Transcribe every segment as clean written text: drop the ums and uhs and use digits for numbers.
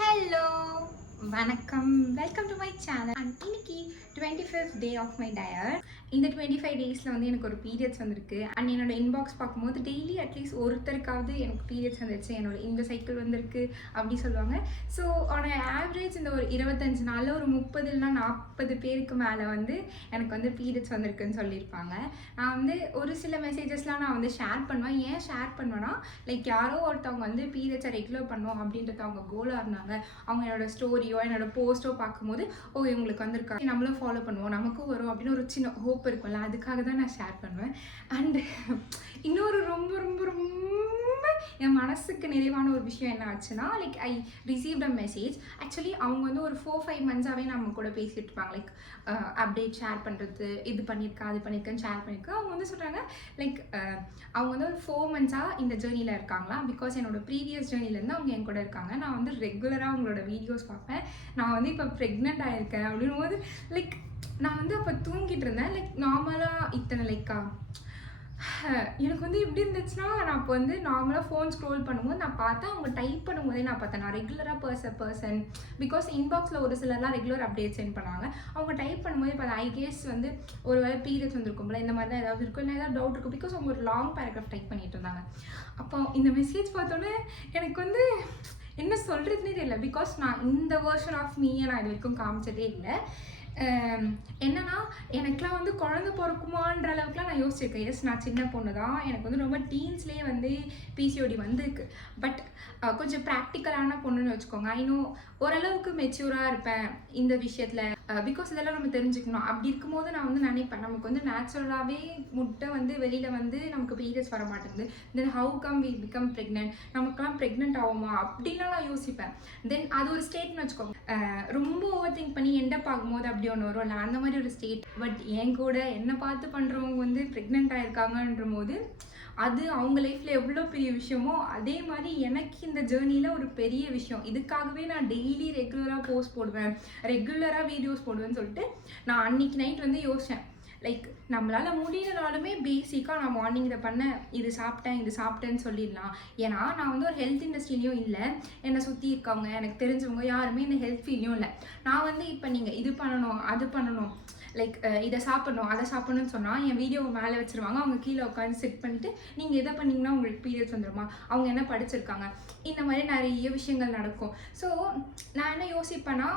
Hello வணக்கம், welcome to my channel. And இன்னைக்கு 25th day of my diet. இந்த 25 டேஸில் வந்து எனக்கு ஒரு பீரியட்ஸ் வந்திருக்கு. அண்ட் என்னோட இன்பாக்ஸ் பார்க்கும்போது டெய்லி அட்லீஸ்ட் ஒருத்தருக்காவது எனக்கு பீரியட்ஸ் வந்துருச்சு, என்னோட இந்த சைக்கிள் வந்திருக்கு அப்படி சொல்லுவாங்க. ஸோ ஆன ஆவரேஜ் இந்த ஒரு 25 நாளில் ஒரு 30 இல்லைனா 40 பேருக்கு மேலே வந்து எனக்கு வந்து பீரியட்ஸ் வந்திருக்குன்னு சொல்லியிருப்பாங்க. நான் வந்து ஒரு சில மெசேஜஸ்லாம் நான் வந்து ஷேர் பண்ணுவேன். ஏன் ஷேர் பண்ணுவேன்னா, லைக் யாரோ ஒருத்தவங்க வந்து பீரியட்ஸை ரெகுலர் பண்ணோம் அப்படின்றது அவங்க கோலாக இருந்தாங்க. அவங்க என்னோட ஸ்டோரியோ என்னோட போஸ்ட்டோ பார்க்கும்போது இவங்களுக்கு வந்திருக்கா, நம்மளும் ஃபாலோ பண்ணுவோம், நமக்கும் வரும் அப்படின்னு ஒரு சின்ன ஹோப் இருக்கும்ல, அதுக்காக தான் நான் ஷேர் பண்ணுவேன். அண்டு இன்னொரு ரொம்ப ரொம்ப ரொம்ப என் மனசுக்கு நிறைவான ஒரு விஷயம் என்ன ஆச்சுன்னா, like I received a message. Actually அவங்க வந்து ஒரு 4-5 மந்த்ஸாகவே நம்ம கூட பேசிகிட்டு இருப்பாங்க. லைக் அப்டேட் ஷேர் பண்ணுறது, இது பண்ணியிருக்கேன் அது பண்ணியிருக்கேன்னு ஷேர் பண்ணியிருக்கேன். அவங்க வந்து சொல்கிறாங்க லைக் அவங்க வந்து ஒரு 4 மந்த்ஸாக இந்த ஜேர்னியில் இருக்காங்களா. பிகாஸ் என்னோட ப்ரீவியஸ் ஜேர்னிலேருந்து அவங்க என் கூட இருக்காங்க. நான் வந்து ரெகுலராக அவங்களோட வீடியோஸ் பார்ப்பேன். நான் வந்து இப்போ ப்ரெக்னென்ட் ஆகிருக்கேன் அப்படின்னும் போது லைக் நான் வந்து அப்போ தூங்கிட்டு இருந்தேன். லைக் நார்மலாக இத்தனை லைக்கா எனக்கு வந்து எப்படி இருந்துச்சுன்னா, நான் அப்போ வந்து நார்மலாக ஃபோன் ஸ்க்ரோல் பண்ணும்போது நான் பார்த்தேன், அவங்க டைப் பண்ணும்போதே நான் பார்த்தேன். நான் ரெகுலராக பர்சன் பிகாஸ் இன்பாக்ஸில் ஒரு சிலர்லாம் ரெகுலர் அப்டேட் சென்ட் பண்ணுவாங்க. அவங்க டைப் பண்ணும்போது இப்போ ஐ கேஸ் வந்து ஒரு வேளை பீரியட்ஸ் வந்துருக்கும்ல, இந்த மாதிரி தான் ஏதாவது இருக்கும், இல்லை ஏதாவது டவுட் இருக்கும். பிகாஸ் அவங்க ஒரு லாங் பேராகிராஃப் டைப் பண்ணிட்டு இருந்தாங்க. அப்போ இந்த மெசேஜ் பார்த்தோன்னே எனக்கு வந்து என்ன சொல்கிறதுனே தெரியல. பிகாஸ் நான் இந்த வேர்ஷன் ஆஃப் மீயை நான் இது வரைக்கும் காமிச்சதே இல்லை. என்னன்னா, எனக்குலாம் வந்து குழந்தை பிறக்குமான்ற அளவுக்குலாம் நான் யோசிச்சிருக்கேன். எஸ், நான் சின்ன பொண்ணு தான், எனக்கு வந்து ரொம்ப டீன்ஸ்லேயே வந்து பிசிஓடி வந்திருக்கு. பட் கொஞ்சம் ப்ராக்டிக்கலான பொண்ணுன்னு வச்சுக்கோங்க. இன்னும் ஓரளவுக்கு மெச்சூராக இருப்பேன் இந்த விஷயத்தில். பிகாஸ் இதெல்லாம் நம்ம தெரிஞ்சுக்கணும். அப்படி இருக்கும்போது நான் வந்து நினைப்பேன், நமக்கு வந்து நேச்சுரலாகவே முட்டை வந்து வெளியில் வந்து நமக்கு பீரியட்ஸ் வர மாட்டேங்குது, then how come we become pregnant, நமக்குலாம் ப்ரெக்னென்ட் ஆகுமா அப்படின்லாம் நான் யோசிப்பேன். தென் அது ஒரு ஸ்டேட்னு வச்சுக்கோங்க. ரொம்ப ஓவர் திங்க் பண்ணி எண்டப் ஆகும்போது அப்படி ஒன்று வரும்ல, அந்த மாதிரி ஒரு ஸ்டேட். பட் என் கூட என்னை பார்த்து பண்ணுறவங்க வந்து ப்ரெக்னென்ட் ஆகிருக்காங்கன்ற போது அது அவங்க லைஃப்பில் எவ்வளோ பெரிய விஷயமோ, அதே மாதிரி எனக்கு இந்த ஜேர்னியில் ஒரு பெரிய விஷயம். இதுக்காகவே நான் டெய்லி ரெகுலராக போஸ்ட் போடுவேன், ரெகுலராக வீடியோஸ் போடுவேன்னு சொல்லிட்டு நான் அன்றைக்கி நைட் வந்து யோசித்தேன். லைக் நம்மளால் முடியலனாலுமே பேசிக்காக நான் மார்னிங் இதை பண்ணேன், இது சாப்பிட்டேன்னு சொல்லிடலாம். ஏன்னா நான் வந்து ஒரு ஹெல்த் இண்டஸ்ட்ரியிலையும் இல்லை, என்னை சுற்றி இருக்கவங்க எனக்கு தெரிஞ்சவங்க யாருமே இந்த ஹெல்த் ஃபீல்டையும் இல்லை. நான் வந்து இப்போ நீங்கள் இது பண்ணணும் அது பண்ணணும், லைக் இதை சாப்பிடணும் அதை சாப்பிடணும்னு சொன்னால் என் வீடியோவை மேலே வச்சுருவாங்க. அவங்க கீழே உட்காந்து செட் பண்ணிவிட்டு நீங்கள் எதை பண்ணிங்கன்னா உங்களுக்கு பீரியட்ஸ் வந்துடுமா, அவங்க என்ன படிச்சிருக்காங்க, இந்த மாதிரி நிறைய விஷயங்கள் நடக்கும். ஸோ நான் என்ன யோசிப்பேன்னா,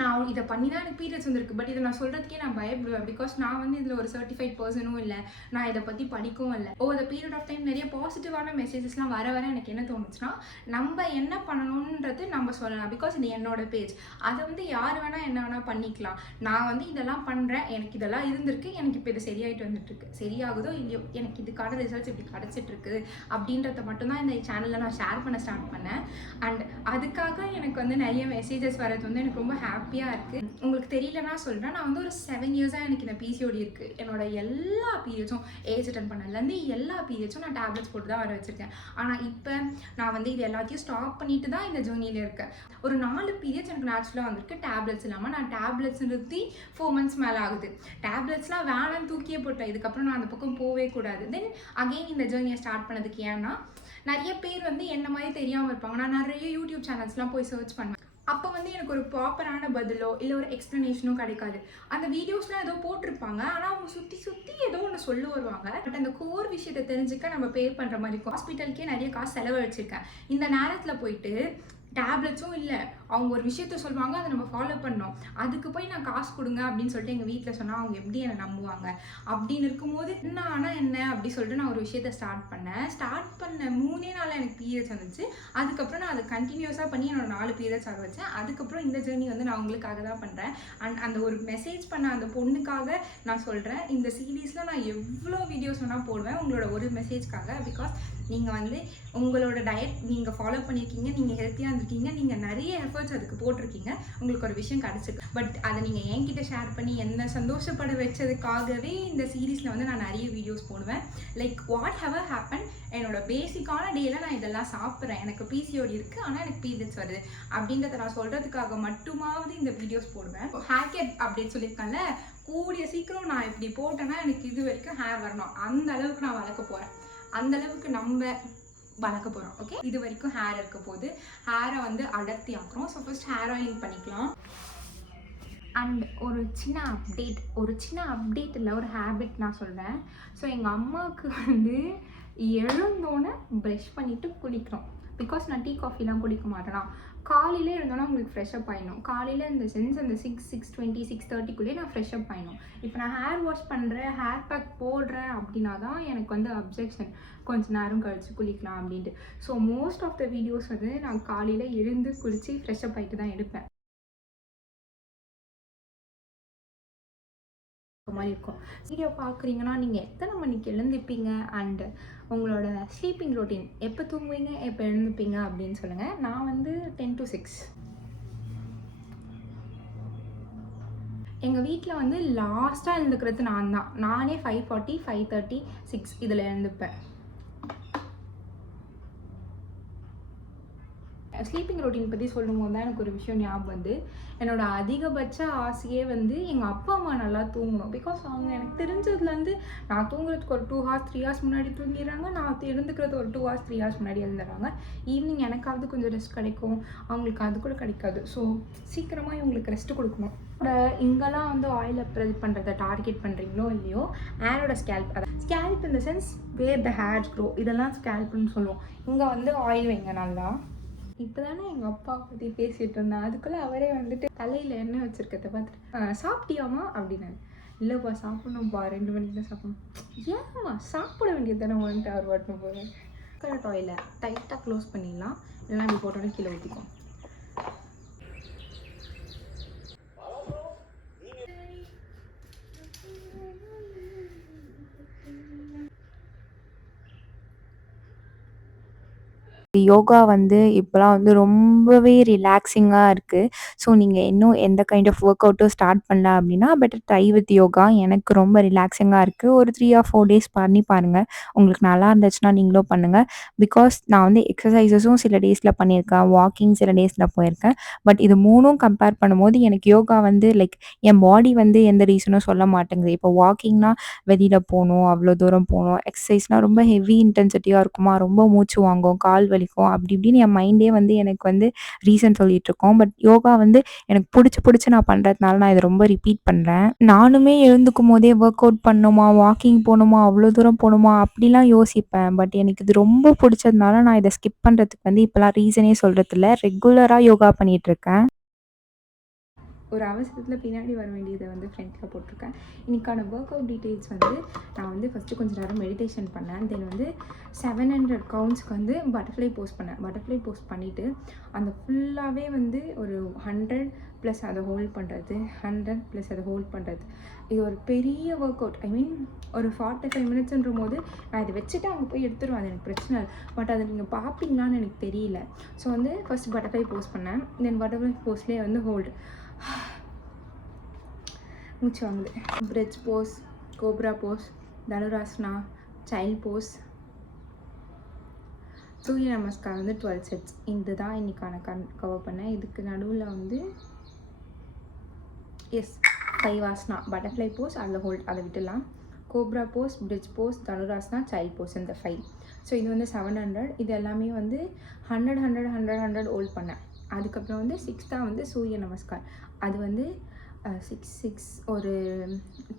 நான் இதை பண்ணி தான் எனக்கு பீரியட்ஸ் வந்திருக்கு. பட் இதை நான் சொல்கிறதுக்கே நான் பயப்படுவேன். பிகாஸ் நான் வந்து இதில் ஒரு சர்டிஃபைட் பர்சனும் இல்லை, நான் இதை பற்றி படிக்கவும் இல்லை. அந்த பீரியட் ஆஃப் டைம் நிறைய பாசிட்டிவான மெசேஜஸ்லாம் வர எனக்கு என்ன தோணுச்சுன்னா, நம்ம என்ன பண்ணணுன்றது நம்ம சொல்லலாம். பிகாஸ் இது என்னோட பேஜ், அதை வந்து யார் வேணால் என்ன வேணால் பண்ணிக்கலாம். நான் வந்து இதெல்லாம் பண்ணுறேன், எனக்கு இதெல்லாம் இருந்திருக்கு, எனக்கு இப்போ இது சரியாயிட்டு வந்துட்டுருக்கு, சரியாகுதோ இல்லையோ, எனக்கு இதுக்கான ரிசல்ட்ஸ் இப்படி கிடச்சிட்ருக்கு அப்படின்றத மட்டும்தான் இந்த சேனலில் நான் ஷேர் பண்ண ஸ்டார்ட் பண்ணேன். அண்ட் அதுக்காக எனக்கு வந்து நிறைய மெசேஜஸ் வரது வந்து எனக்கு ரொம்ப ஹாப்பியாக இருக்குது. உங்களுக்கு தெரியலன்னா சொல்கிறேன், நான் வந்து ஒரு 7 இயர்ஸாக எனக்கு இந்த பிசிஓடி இருக்குது. என்னோட எல்லா பீரியட்ஸும் ஏஜ் அட்டன் பண்ணதுலேருந்து எல்லா பீரியட்ஸும் நான் டேப்லெட்ஸ் போட்டு தான் வர வச்சுருக்கேன். ஆனால் இப்போ நான் வந்து இது எல்லாத்தையும் ஸ்டாப் பண்ணிட்டு தான் இந்த ஜேர்னியில் இருக்கேன். ஒரு 4 பீரியட்ஸ் எனக்கு நேச்சுரலாக வந்திருக்கு, டேப்லெட்ஸ் இல்லாமல். நான் டேப்லெட்ஸ் நிறுத்தி 4 மந்த்ஸ் மேலே ஆகுது. டேப்லெட்ஸ்லாம் வேணான்னு தூக்கியே போட்டேன். இதுக்கப்புறம் நான் அந்த பக்கம் போகவே கூடாது. தென் அகெயின் இந்த ஜேர்னியை ஸ்டார்ட் பண்ணதுக்கு ஏன்னா, நிறைய பேர் வந்து என்ன மாதிரி தெரியாமல் இருப்பாங்க. நான் நிறைய யூடியூப் சேனல்ஸ்லாம் போய் சர்ச் பண்ணுவேன். அப்போ வந்து எனக்கு ஒரு ப்ராப்பரான பதிலோ இல்லை ஒரு எக்ஸ்ப்ளனேஷனோ கிடைக்காது. அந்த வீடியோஸ்லாம் ஏதோ போட்டிருப்பாங்க, ஆனால் அவங்க சுற்றி ஏதோ ஒன்று சொல்ல வருவாங்க. பட் அந்த கோர் விஷயத்தை தெரிஞ்சுக்க நம்ம பே பண்ணுற மாதிரி இருக்கும். ஹாஸ்பிட்டலுக்கே நிறைய காசு செலவழிச்சிருக்கேன். இந்த நேரத்தில் போயிட்டு டேப்லெட்ஸும் இல்லை, அவங்க ஒரு விஷயத்த சொல்லுவாங்க, அதை நம்ம ஃபாலோ பண்ணோம். அதுக்கு போய் நான் காசு கொடுங்க அப்படின்னு சொல்லிட்டு எங்கள் வீட்டில் சொன்னால் அவங்க எப்படி என்னை நம்புவாங்க? அப்படின்னு இருக்கும்போது என்ன ஆனால் என்ன அப்படி சொல்லிட்டு நான் ஒரு விஷயத்த ஸ்டார்ட் பண்ண 3 நாளில் எனக்கு பீரியட்ஸ் வந்துச்சு. அதுக்கப்புறம் நான் அதை கண்டினியூஸாக பண்ணி என்னோட 4 பீரியட்ஸ் ஆக வச்சேன். அதுக்கப்புறம் இந்த ஜேர்னி வந்து நான் உங்களுக்காக தான் பண்ணுறேன். அண்ட் அந்த ஒரு மெசேஜ் பண்ண அந்த பொண்ணுக்காக நான் சொல்கிறேன், இந்த சீரீஸில் நான் எவ்வளோ வீடியோஸ் வேணால் போடுவேன் உங்களோட ஒரு மெசேஜ்க்காக. பிகாஸ் நீங்கள் வந்து உங்களோட டயட் நீங்கள் ஃபாலோ பண்ணியிருக்கீங்க, நீங்கள் ஹெல்த்தியாக இருந்திருக்கீங்க, நீங்கள் நிறைய எஃபர்ட்ஸ் அதுக்கு போட்டிருக்கீங்க, உங்களுக்கு ஒரு விஷயம் கிடச்சிருக்கு. பட் அதை நீங்கள் என்கிட்ட ஷேர் பண்ணி என்னை சந்தோஷப்பட வச்சதுக்காகவே இந்த சீரீஸில் வந்து நான் நிறைய வீடியோஸ் போடுவேன். லைக் வாட் ஹெவர் ஹேப்பன், என்னோட பேசிக்கான டேயில் நான் இதெல்லாம் சாப்பிட்றேன், எனக்கு பிசிஓடி இருக்குது ஆனால் எனக்கு பீரியட்ஸ் வருது அப்படின்றத நான் சொல்கிறதுக்காக மட்டுமாவது இந்த வீடியோஸ் போடுவேன். ஹேர் கேர் அப்படின்னு சொல்லியிருக்கேன்ல, கூடிய சீக்கிரம் நான் இப்படி போட்டேன்னா எனக்கு இது வரைக்கும் ஹேர் வரணும், அந்த அளவுக்கு நான் வளர்க்க போகிறேன். அந்த அளவுக்கு நம்ம வளர்க்க போகிறோம். ஓகே, இது வரைக்கும் ஹேர் இருக்க போது ஹேரை வந்து அடர்த்தி ஆக்குறோம். ஸோ ஃபர்ஸ்ட் ஹேர் ஆயிலிங் பண்ணிக்கலாம். அண்ட் ஒரு சின்ன அப்டேட் இல்லை, ஒரு ஹேபிட் நான் சொல்கிறேன். ஸோ எங்கள் அம்மாவுக்கு வந்து எழுந்தோன்னே ப்ரஷ் பண்ணிவிட்டு குளிக்கிறோம். பிகாஸ் நான் டீ காஃபிலாம் குடிக்க மாட்டேனா. காலையில் இருந்தோன்னா உங்களுக்கு ஃப்ரெஷ்அப் ஆகிடும். காலையில் இந்த சென்ஸ் அந்த 6:20 6:30க்குள்ளேயே நான் ஃப்ரெஷ்அப் ஆகிடும். இப்போ நான் ஹேர் வாஷ் பண்ணுறேன், ஹேர் பேக் போடுறேன் அப்படின்னா தான் எனக்கு வந்து அப்ஜெக்ஷன், கொஞ்சம் நேரம் கழித்து குளிக்கலாம் அப்படின்ட்டு. So most of the videos வந்து நான் காலையில் எழுந்து குளித்து ஃப்ரெஷ்அப் ஆகிட்டு தான் எடுப்பேன். மாதிரி இருக்கும். வீடியோ பார்க்குறீங்கன்னா நீங்கள் எத்தனை மணிக்கு எழுந்துப்பீங்க அண்டு உங்களோட ஸ்லீப்பிங் ரொட்டீன், எப்போ தூங்குவீங்க, எப்போ எழுந்துப்பீங்க அப்படின்னு சொல்லுங்கள். நான் வந்து 10 to 6. எங்கள் வீட்டில் வந்து லாஸ்ட்டாக எழுந்துக்கிறது நான் தான். நானே 5:40 5:30 6 இதில் எழுந்துப்பேன். ஸ்லீப்பிங் ரொட்டீன் பற்றி சொல்லும் போது தான் எனக்கு ஒரு விஷயம் ஞாபகம் வந்து, என்னோட அதிகபட்ச ஆசையே வந்து எங்கள் அப்பா அம்மா நல்லா தூங்கணும். பிகாஸ் அவங்க எனக்கு தெரிஞ்சதுலேருந்து நான் தூங்குறதுக்கு ஒரு 2 hours 3 hours முன்னாடி தூங்கிடுறாங்க, நான் எழுந்துக்கிறது ஒரு 2 hours 3 hours முன்னாடி எழுந்துடுறாங்க. ஈவினிங் எனக்காவது கொஞ்சம் ரெஸ்ட் கிடைக்கும், அவங்களுக்கு அது கூட கிடைக்காது. ஸோ சீக்கிரமாக இவங்களுக்கு ரெஸ்ட்டு கொடுக்கணும். இங்கெல்லாம் வந்து ஆயில் அப்ளை பண்ணுறதை டார்கெட் பண்ணுறீங்களோ இல்லையோ, ஹேரோட ஸ்கேல்ப், அதான் ஸ்கேல்ப் இந்த sense where the hair grow, இதெல்லாம் ஸ்கேல்ப்னு சொல்லுவோம். இங்கே வந்து ஆயில் வைங்க நல்லா. இப்போ தானே எங்கள் அப்பா பற்றி பேசிகிட்டு இருந்தேன், அதுக்குள்ளே அவரே வந்துட்டு தலையில் எண்ணெய் வச்சுருக்கத பார்த்துட்டு சாப்பிட்டியாமா அப்படின்னாரு. இல்லைப்பா சாப்பிட்ணும்ப்பா, 2 மணிக்கு தான் சாப்பிடணும். ஏன்மா சாப்பிட வேண்டியது தானே வந்துட்டு அவர் வாட்டணும் போகிறேன். கரெக்ட் ஆயிலை டைட்டாக க்ளோஸ் பண்ணிடலாம், இல்லைனா இப்படி போட்டோன்னே கீழே ஊற்றிக்கும். யோகா வந்து இப்போலாம் வந்து ரொம்பவே ரிலாக்ஸிங்காக இருக்குது. ஸோ நீங்கள் இன்னும் எந்த கைண்ட் ஆஃப் ஒர்க் அவுட்டும் ஸ்டார்ட் பண்ணல அப்படின்னா பெட்டர் ட்ரை வித் யோகா. எனக்கு ரொம்ப ரிலாக்ஸிங்காக இருக்குது. ஒரு 3 or 4 days பண்ணி பாருங்கள். உங்களுக்கு நல்லா இருந்துச்சுன்னா நீங்களும் பண்ணுங்கள். பிகாஸ் நான் வந்து எக்ஸசைசஸும் சில டேஸில் பண்ணியிருக்கேன், வாக்கிங் சில டேஸில் போயிருக்கேன். பட் இது 3ம் கம்பேர் பண்ணும்போது எனக்கு யோகா வந்து லைக் என் பாடி வந்து எந்த ரீசனும் சொல்ல மாட்டேங்குது. இப்போ வாக்கிங்னா வெளியில் போகணும், அவ்வளோ தூரம் போகணும். எக்ஸசைஸ்னால் ரொம்ப ஹெவி இன்டென்சிட்டியாக இருக்குமா, ரொம்ப மூச்சு வாங்கும், கால் வலிக்கும், அப்படி இப்படின்னு என் மைண்டே வந்து எனக்கு வந்து ரீசன் சொல்லிகிட்ருக்கோம். பட் யோகா வந்து எனக்கு பிடிச்சி நான் பண்ணுறதுனால நான் இதை ரொம்ப ரிப்பீட் பண்ணுறேன். நானுமே எழுந்துக்கும் போதே ஒர்க் அவுட் பண்ணணுமா, வாக்கிங் போகணுமா, அவ்வளோ தூரம் போகணுமா அப்படிலாம் யோசிப்பேன். பட் எனக்கு இது ரொம்ப பிடிச்சதுனால நான் இதை ஸ்கிப் பண்ணுறதுக்கு வந்து இப்போலாம் ரீசனே சொல்கிறதில்ல. ரெகுலராக யோகா பண்ணிகிட்ருக்கேன். ஒரு அவசரத்தில் பின்னாடி வர வேண்டியதை வந்து ஃப்ரண்ட்டில் போட்டிருக்கேன். இன்றைக்கான ஒர்க் அவுட் டீட்டெயில்ஸ் வந்து நான் வந்து ஃபஸ்ட்டு கொஞ்சம் நேரம் மெடிடேஷன் பண்ணேன். தென் வந்து 700 கவுண்ட்ஸ்க்கு வந்து பட்டர்ஃப்ளை போஸ்ட் பண்ணேன். பட்டர்ஃப்ளை போஸ்ட் பண்ணிவிட்டு அந்த ஃபுல்லாகவே வந்து ஒரு 100 ப்ளஸ் அதை ஹோல்ட் பண்ணுறது, 100 ப்ளஸ் அதை ஹோல்ட் பண்ணுறது. இது ஒரு பெரிய ஒர்க் அவுட். ஐ மீன் ஒரு 45 மினிட்ஸ்ன்ற போது நான் இதை வச்சுட்டு அங்கே போய் எடுத்துருவேன், அது எனக்கு பிரச்சனை இல்லை. பட் அதை நீங்கள் பார்ப்பீங்களான்னு எனக்கு தெரியல. ஸோ வந்து ஃபஸ்ட் பட்டர்ஃப்ளை போஸ்ட் பண்ணேன். தென் பட்டர்ஃப்ளை போஸ்ட்லேயே வந்து ஹோல்டு, மூச்சு வாங்குது. Bridge pose, cobra pose, Dhanurasana, child pose, Surya Namaskar வந்து 12 செட்ஸ். இது தான் இன்றைக்கான கவர் பண்ணேன். இதுக்கு நடுவில் வந்து 5 ஆசனா, பட்டர்ஃப்ளை போஸ், அதில் ஹோல்ட், அதை விட்டுலாம். Cobra pose, bridge pose, Dhanurasana, child pose, இந்த 5. ஸோ இது வந்து 700. இது எல்லாமே வந்து 100 ஹோல்ட் பண்ணேன். அதுக்கப்புறம் வந்து 6 வந்து சூரிய நமஸ்கார். அது வந்து 6 ஒரு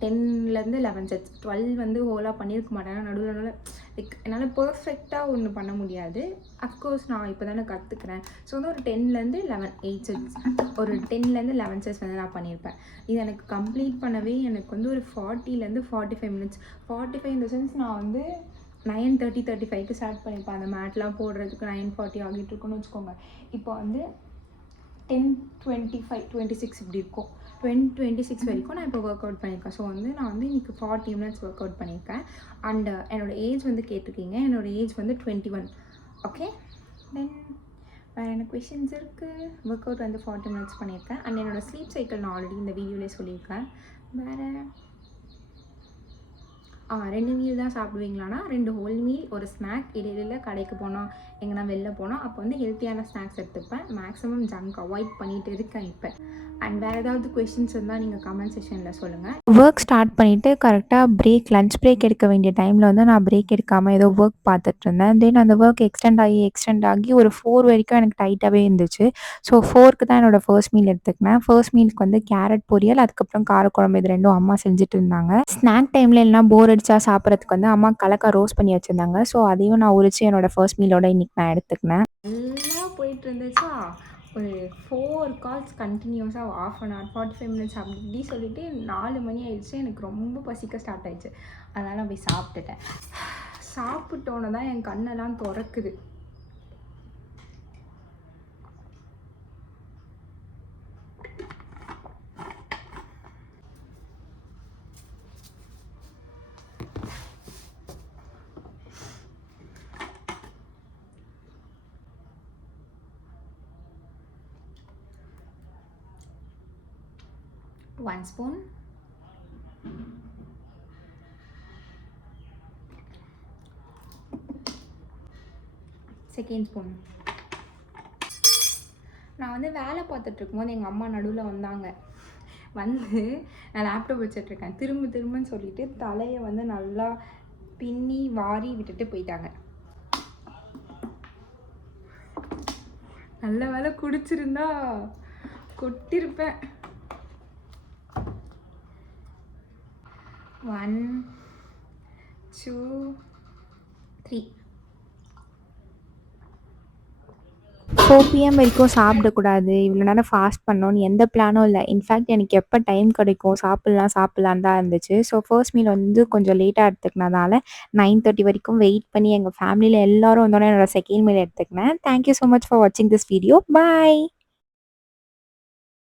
10லேருந்து 11 செட்ஸ். 12 வந்து ஹோலாக பண்ணியிருக்க மாட்டேன், நடுவில் லைக் என்னால் பர்ஃபெக்டாக ஒன்று பண்ண முடியாது. அஃப்கோர்ஸ் நான் இப்போ தானே கற்றுக்கிறேன். ஸோ வந்து ஒரு 10லேருந்து 11 8 செட்ஸ், ஒரு 10லேருந்து 11 செட்ஸ் வந்து நான் பண்ணியிருப்பேன். இது எனக்கு கம்ப்ளீட் பண்ணவே எனக்கு வந்து ஒரு 40லேருந்து 45 மினிட்ஸ். 45 இந்த சென்ஸ் நான் வந்து 9:30 35க்கு ஸ்டார்ட் பண்ணியிருப்பேன். அந்த மேட்லாம் போடுறதுக்கு 9:40 ஆகிட்டு இருக்குன்னு வச்சுக்கோங்க. இப்போ வந்து 10:25 26 இப்படி இருக்கும். 26 வரைக்கும் நான் இப்போ ஒர்க் அவுட் பண்ணியிருக்கேன். ஸோ வந்து நான் வந்து இன்றைக்கி 40 மினிட்ஸ் ஒர்க் அவுட் பண்ணியிருக்கேன். அண்ட் என்னோடய ஏஜ் வந்து கேட்டிருக்கீங்க. என்னோடய ஏஜ் வந்து 21. ஓகே, தென் வேறு என்ன கொஷின்ஸ் இருக்குது? ஒர்க் அவுட் வந்து 40 மினிட்ஸ் பண்ணியிருக்கேன். அண்ட் என்னோடய ஸ்லீப் சைக்கிள் நான் ஆல்ரெடி இந்த வீடியோலேயே சொல்லியிருக்கேன். வேறு 2 மீல் தான் சாப்பிடுவீங்களான்னா 2 ஹோல் மீல், ஒரு ஸ்நாக். இடையில கடைக்கு போனால் எங்கன்னா வெளில போனால் அப்போ வந்து ஹெல்த்தியான ஸ்நாக்ஸ் எடுத்துப்பேன். மேக்ஸிமம் ஜங்க் அவாய்ட் பண்ணிட்டு இருக்கேன் இப்போ. அண்ட் வேறு ஏதாவது கொஷின்ஸ் இருந்தால் நீங்கள் கமெண்ட் செக்ஷனில் சொல்லுங்கள். ஒர்க் ஸ்டார்ட் பண்ணிவிட்டு கரெக்டாக லஞ்ச் பிரேக் எடுக்க வேண்டிய டைமில் வந்து நான் பிரேக் எடுக்காமல் ஏதோ ஒர்க் பார்த்துட்ருந்தேன். தென் அந்த ஒர்க் எக்ஸ்டெண்ட் ஆகி ஒரு 4 வரைக்கும் எனக்கு டைட்டாகவே இருந்துச்சு. ஸோ 4க்கு தான் என்னோடய ஃபர்ஸ்ட் மீல் எடுத்துக்கினேன். ஃபர்ஸ்ட் மீலுக்கு வந்து கேரட் பொரியல், அதுக்கப்புறம் காரக்குழம்பு, இது 2ம் அம்மா செஞ்சுட்டு இருந்தாங்க. ஸ்நாக் டைமில் இல்லைனா போர் அடிச்சா சாப்பிட்றதுக்கு வந்து அம்மா கலக்கா ரோஸ்ட் பண்ணி வச்சுருந்தாங்க. ஸோ அதையும் நான் உரித்து என்னோடய ஃபர்ஸ்ட் மீலோட இன்றைக்கி நான் எடுத்துக்கினேன். நல்லா போயிட்டு இருந்துச்சா, ஒரு 4 கால்ஸ் கண்டினியூஸாக 1/2 அன் ஹவர் 45 மினிட்ஸ் அப்படி இப்படி சொல்லிட்டு 4 மணி ஆயிடுச்சு. எனக்கு ரொம்ப பசிக்க ஸ்டார்ட் ஆயிடுச்சு. அதனால் போய் சாப்பிட்டுட்டேன். சாப்பிட்டோன்னே தான் என் கண்ணெல்லாம் திறக்குது. One spoon. Second spoon. நான் வந்து வேலை பார்த்துட்ருக்கும்போது எங்கள் அம்மா நடுவில் வந்தாங்க. வந்து நான் லேப்டாப் வச்சிட்ருக்கேன். திரும்பன்னு சொல்லிட்டு தலையை வந்து நல்லா பின்னி வாரி விட்டுட்டு போயிட்டாங்க. நல்ல வேலை குடிச்சிருந்தா கொட்டிருப்பேன். 1 2 3. 4 PM வரைக்கும் சாப்பிடக்கூடாது, இவ்வளோ நேரம் ஃபாஸ்ட் பண்ணணும்னு எந்த பிளானும் இல்லை. இன்ஃபேக்ட் எனக்கு எப்போ டைம் கிடைக்கும் சாப்பிட்லான்னு தான் இருந்துச்சு. ஸோ ஃபர்ஸ்ட் மீல் வந்து கொஞ்சம் லேட்டாக எடுத்துக்கினதால 9:30 வரைக்கும் வெயிட் பண்ணி எங்கள் ஃபேமிலியில் எல்லோரும் வந்தோடனே என்னோடய செகண்ட் மீல் எடுத்துக்கினேன். Thank you so much for வாட்சிங் திஸ் வீடியோ. பாய்.